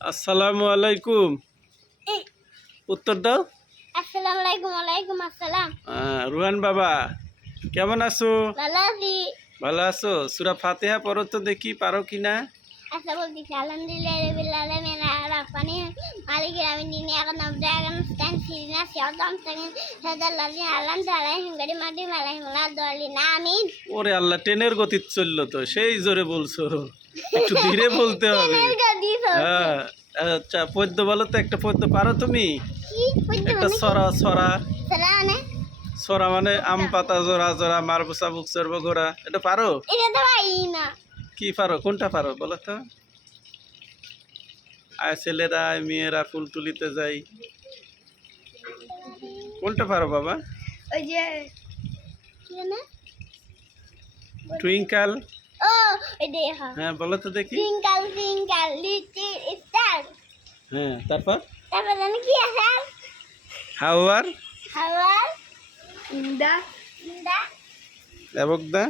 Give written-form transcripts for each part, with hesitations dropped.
আসসালামু আলাইকুম। উত্তর দাও। আসসালামু আলাইকুম। ওয়ালাইকুম আসসালাম। রুহান বাবা কেমন আছো? ভালো আছি। ভালো আছো? সূরা ফাতিহা পড়ো তো দেখি, পারো কিনা। আচ্ছা বলতেছি আলহামদুলিল্লাহ রাব্বিল আলামিন আর-রাহমানির মালিকিল ইয়াউমিদ্দিন ইyyaka na'budu wa iyyaka nasta'in ihdinas siratal mustaqim siratal ladzina an'amta আলাইহিম গায়রিল মাগদুবি আলাইহিম ওয়ালাদ-দাল্লিন আমিন। ওরে আল্লাহ, ট্রেনের গতি চললো তো, সেই জোরে বলছো, একটু ধীরে বলতে হবে। হ্যাঁ, আচ্ছা পদ্য বলো তো, একটা পদ্য পারো তুমি? একটা সরা সরা সরা মানে আম পাতা জোড়া জোড়া মারবুসা বুক সর্ব ঘোরা, এটা পারো? এটা তো পারি না। কি পারো, কোনটা পারো বলো তো? আয় ছেলেরা আয় মেয়েরা ফুল তুলিতে যাই, কোনটা পারো বাবা? ওই যে কি না টুইঙ্কাল। ও ওই দে হ্যাঁ বলো তো দেখি। Twinkle twinkle little star. হ্যাঁ তারপর তারপর জানি কি আছে? হাওয়ার হাওয়ার দা দা এবকদা।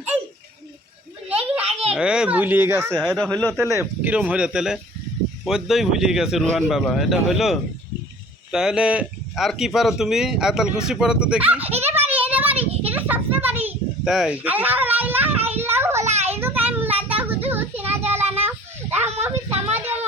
লেগে আগে এই ভুলিয়ে গেছে, এটা হইলো তেলে কিরম হইলো তেলে, পদ্যই ভুলিয়ে গেছে রুহান বাবা, এটা হইলো। তাহলে আর কি পারো তুমি? আতাল খুশি পড়ো তো দেখি। এটা পারি এটা সবচেয়ে পারি। তাই দেখি। আল্লাহু লা ইলাহা ইল্লাহু লা ইলাহা ইল্লা হুয়া লা তাখুযুহু সিনাতুন ওয়া লা নাওম লাহু মা ফিস সামাওয়াতি ওয়া